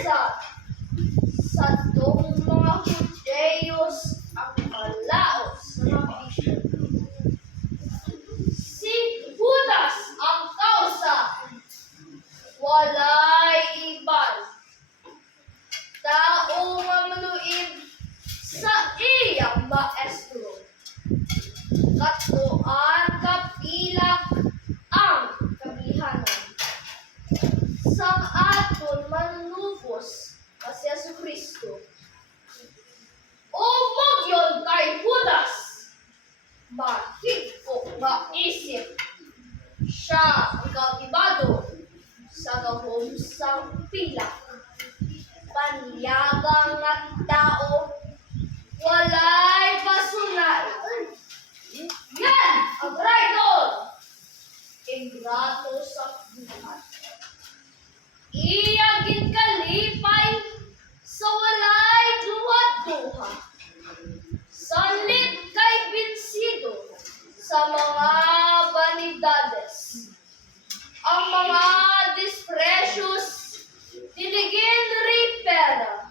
Caesar. Sa tong mga Judeos ang malaos ng bisyo. Si Judas ang kausa, walay iban. Tao nga maluib sa iyang maestro. Katuan kapilag ang kabihanan. Sang aton manlubos kasi Jesucristo. Umog yon kay Judas. Mahigko maisip. Siya ang kautibado sa gahom sang pilak. Panyagang nga tao, walay pasunay. Yan ang idol. Ingrato sa buhat. Iya ginkalipay sa walay duha-duha. Sanlit kay binsido sa mga vanidades. Ang mga dispresyos diligin ripera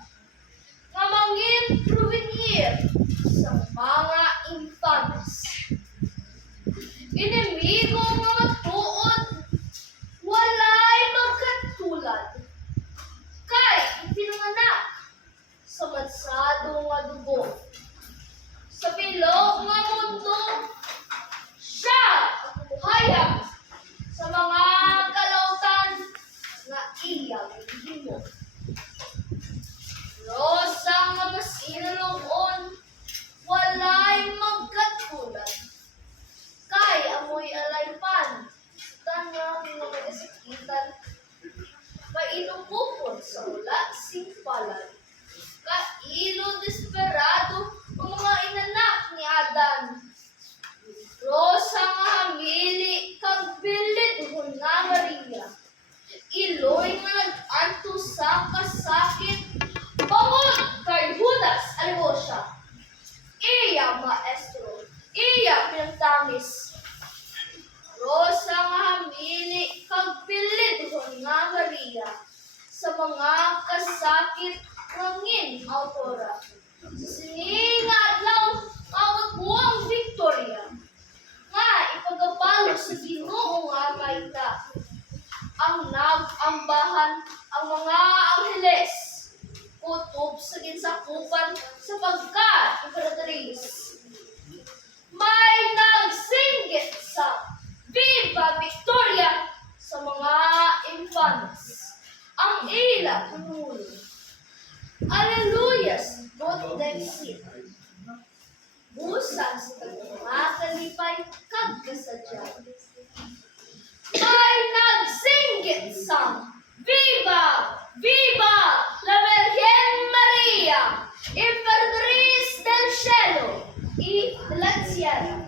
nga mangin provenir sa mga infames. Inimigo nga matuod, walay magkatulad. Kay ipinanganak sa mansado nga dugo. Sa bilog nga mundo, siya hayag sa mga kalautan nga iyang himo. Rosa nga mas inulungon, walay magkatulad. Kay amoy alaypan, tanang mga magasikitan, mainupupon sa wala singpalan. Kailo desperado ang mga inanak ni Adan. Rosa nga hamili, kag bilid nga Maria. Iloy nga nag-anto sa kasakit, bangod kay Judas Albosia. Iya maestro, iya pinagtamis. Rosa nga hamili, kag bilid nga Maria. Sa mga kasakit, ngin autora. Sininga adlaw, awat buwang Victoria. Nga ipagabalo sa Ginoo nga kaita. Ang nag-ambahan ang mga angheles, kutob sa ginsakupan sa pagka-imperatriz. May nagsinggit sa Viva Victoria sa mga infants. Ang ila tumulo. Alleluias, God Dexit. Busan sa mga kalipay kagkasadya. May nagsinggit sa Viva! Viva! La Virgen Maria! Imperatriz del Cielo y de la Tierra.